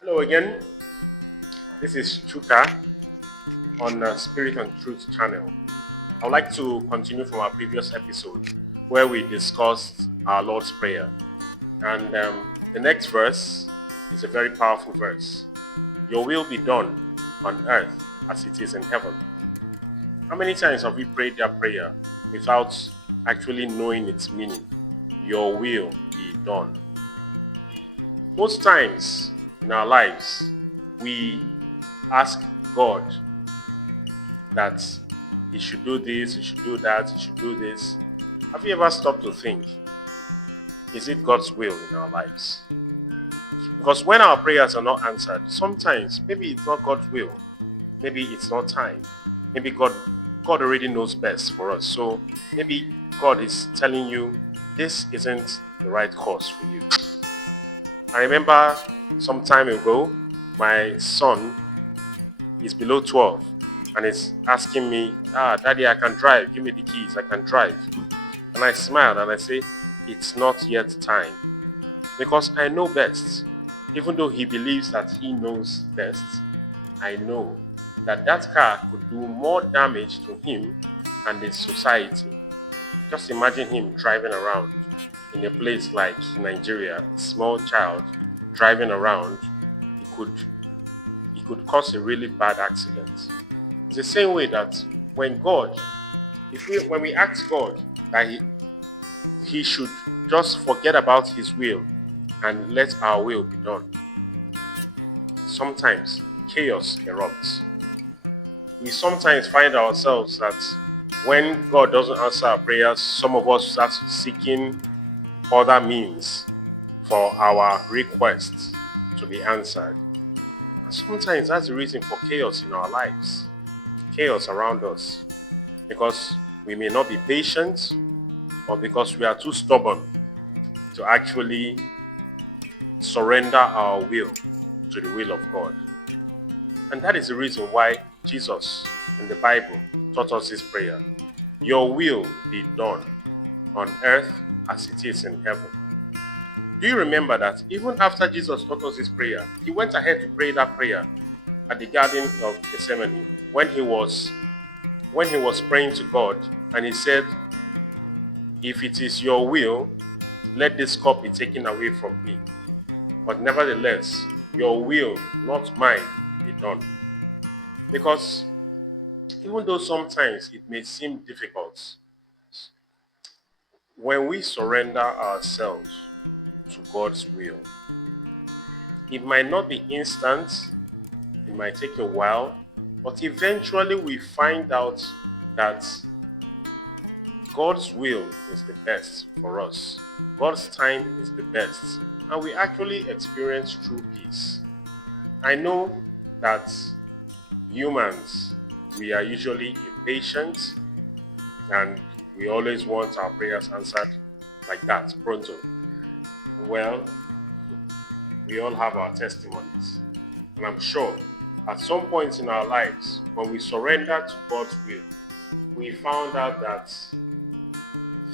Hello again. This is Chuka on Spirit and Truth channel. I would like to continue from our previous episode where we discussed our Lord's Prayer. And the next verse is a very powerful verse. Your will be done on earth as it is in heaven. How many times have we prayed that prayer without actually knowing its meaning? Your will be done. Most times in our lives, we ask God that He should do this, He should do that, He should do this. Have you ever stopped to think, is it God's will in our lives? Because when our prayers are not answered, sometimes maybe it's not God's will, maybe it's not time, maybe God already knows best for us. So maybe God is telling you this isn't the right course for you. I remember some time ago, my son is below 12 and is asking me, Daddy, I can drive, give me the keys, I can drive. And I smiled and I say, it's not yet time. Because I know best. Even though he believes that he knows best, I know that that car could do more damage to him and the society. Just imagine him driving around in a place like Nigeria, a small child driving around, he could cause a really bad accident. It's the same way that when we ask God that he should just forget about his will and let our will be done, sometimes chaos erupts. We sometimes find ourselves that when God doesn't answer our prayers, some of us start seeking other means for our requests to be answered. And sometimes that's the reason for chaos in our lives, chaos around us, because we may not be patient or because we are too stubborn to actually surrender our will to the will of God. And that is the reason why Jesus in the Bible taught us this prayer. Your will be done on earth as it is in heaven. Do you remember that even after Jesus taught us this prayer, he went ahead to pray that prayer at the Garden of Gethsemane when he was praying to God, and he said, if it is your will, let this cup be taken away from me. But nevertheless, your will, not mine, be done. Because even though sometimes it may seem difficult, when we surrender ourselves to God's will, it might not be instant, it might take a while, but eventually we find out that God's will is the best for us. God's time is the best. And we actually experience true peace. I know that humans, we are usually impatient and we always want our prayers answered like that, pronto. Well, we all have our testimonies. And I'm sure at some point in our lives, when we surrender to God's will, we found out that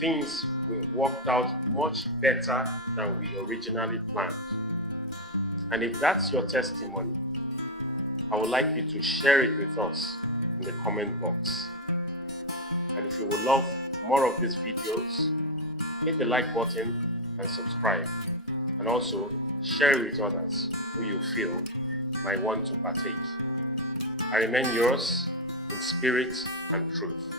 things worked out much better than we originally planned. And if that's your testimony, I would like you to share it with us in the comment box. And if you would love more of these videos, hit the like button and subscribe. And also share it with others who you feel might want to partake. I remain yours in spirit and truth.